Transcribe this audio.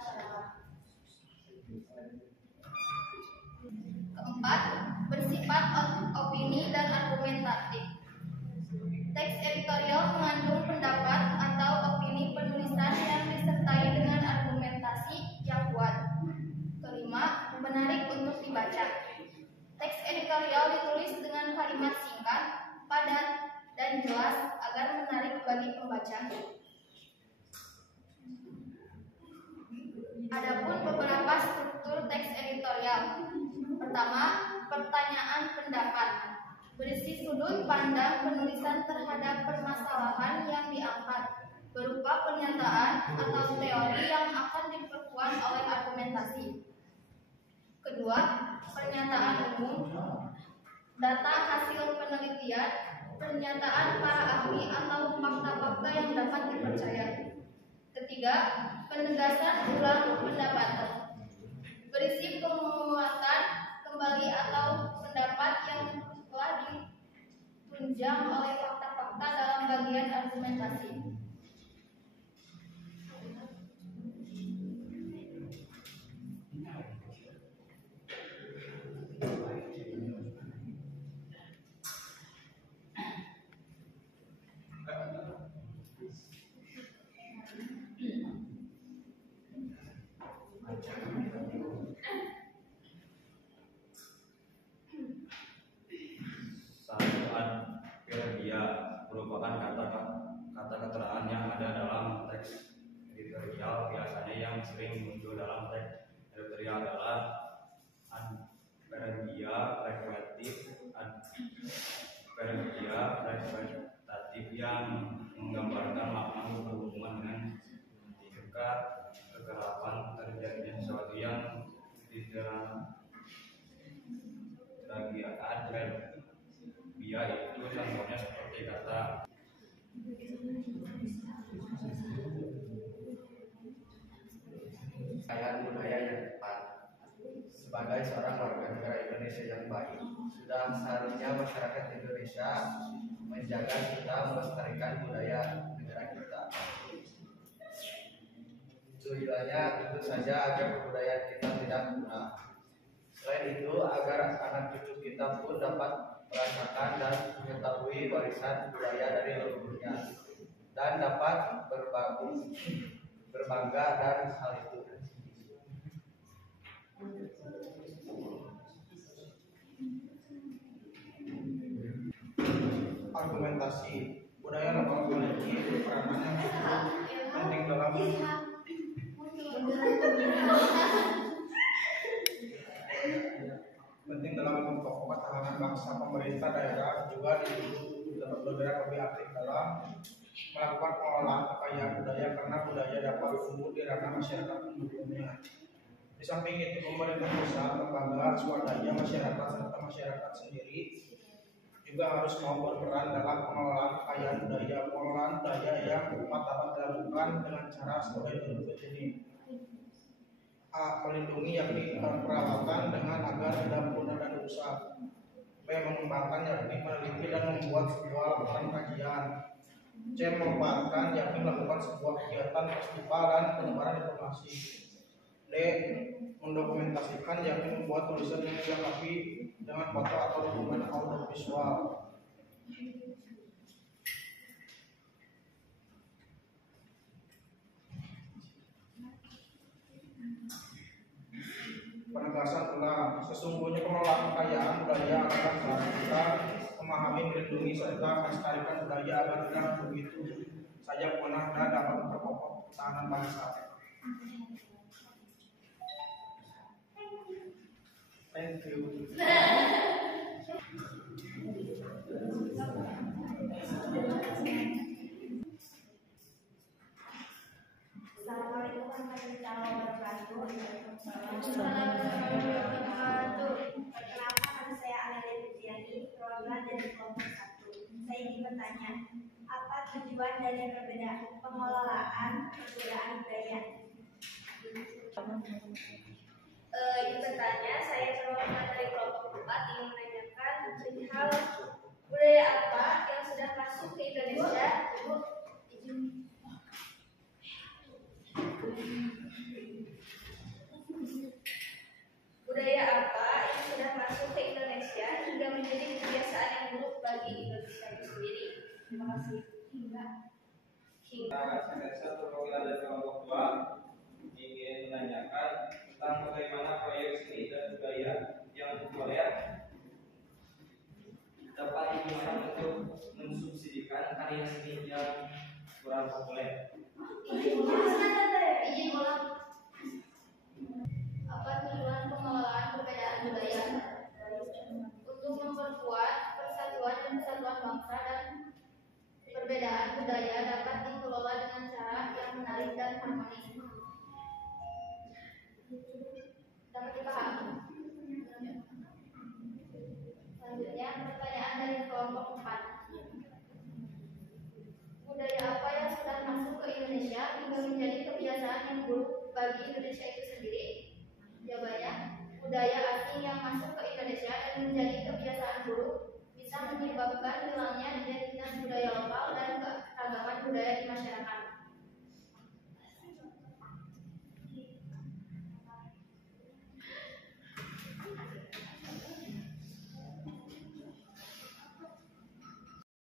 masyarakat. Keempat, bersifat opini dan argumentatif. Teks editorial mengandung pendapat atau opini penulisan yang disertai dengan argumentasi yang kuat. Kelima, menarik untuk dibaca. Teks editorial ditulis dengan kalimat singkat, padat, dan jelas agar menarik bagi pembaca. Adapun beberapa struktur teks editorial. Pertama, pertanyaan pendapat. Berisi sudut pandang penulisan terhadap permasalahan yang diangkat, berupa pernyataan atau teori yang akan diperkuat oleh argumentasi. Kedua, pernyataan umum, data hasil penelitian, pernyataan para ahli atau fakta-fakta yang dapat dipercaya. Ketiga, penegasan ulang pendapat. Berisi penguatan kembali atau pendapat yang telah ditunjang oleh fakta-fakta dalam bagian argumentasi. Merupakan kata keterangan yang ada dalam teks editorial. Biasanya yang sering muncul dalam teks editorial adalah adverbial reflektatif yang menggambarkan makna berhubungan dengan tingkat kekerapan terjadinya sesuatu yang tidak lagi adverbial itu contohnya seperti kata kekayaan budaya yang tepat. Sebagai seorang warga negara Indonesia yang baik, sudah seharusnya masyarakat Indonesia menjaga serta melestarikan budaya negara kita. Tujuannya tentu saja agar kebudayaan kita tidak punah. Selain itu, agar anak cucu kita pun dapat merasakan dan mengetahui warisan budaya dari leluhurnya dan dapat berbangga dan hal itu. Argumentasi. Budaya dapat memiliki peranan yang cukup penting dalam memperkokoh ketahanan bangsa. Pemerintah daerah juga bergerak lebih aktif dalam melakukan pengolahan kekayaan budaya karena budaya dapat tumbuh di ranah masyarakat pendukungnya. Di samping itu, pemerintah pusat, lembaga swadaya masyarakat serta masyarakat sendiri juga harus mau berperan dalam pengelolaan kekayaan budaya. Pengelolaan budaya yang tepat dapat dilakukan dengan cara sebagai berikut ini. A. Melindungi yakni peralatan dengan agar tidak punah dan rusak. B. Mengembangkan yakni meneliti dan membuat sebuah laporan kajian. C. Memanfaatkan yakni melakukan sebuah kegiatan festival dan penyebaran informasi. D. Mendokumentasikan yakni membuat tulisan yang dilengkapi dengan foto atau dokumen audiovisual. Penegasan ulang. Sesungguhnya pengelolaan kekayaan budaya adalah cara kita memahami, melindungi serta melestarikan budaya agar tidak begitu saja punah dan dapat memperkokoh ketahanan bangsa. Thank you. Assalamualaikum warahmatullahi wabarakatuh. Perkenalkan, nama saya Amelia Fitriani, perwakilan dari kelompok 1. Saya ingin bertanya, apa tujuan dari pengelolaan kebudayaan budaya? Ingin bertanya, saya perwakilan dari kelompok 4 ingin menanyakan perihal budaya apa yang sudah masuk ke Indonesia. perwakilan dari kelompok 2 ingin menanyakan tentang bagaimana proyek seni dan budaya yang populer dapat digunakan untuk mensubsidikan karya seni yang kurang populer. Izin ulang. Apa tujuan pengelolaan perbedaan budaya? Untuk memperkuat persatuan dan kesatuan bangsa, dan perbedaan budaya dapat dikelola dengan cara yang menarik dan harmonis. Dapat dipahami? Selanjutnya, pertanyaan dari kelompok 4. Budaya apa yang sudah masuk ke Indonesia hingga menjadi kebiasaan yang buruk bagi Indonesia itu sendiri? Jawabannya, budaya asing yang masuk ke Indonesia dan menjadi kebiasaan buruk bisa menyebabkan hilangnya identitas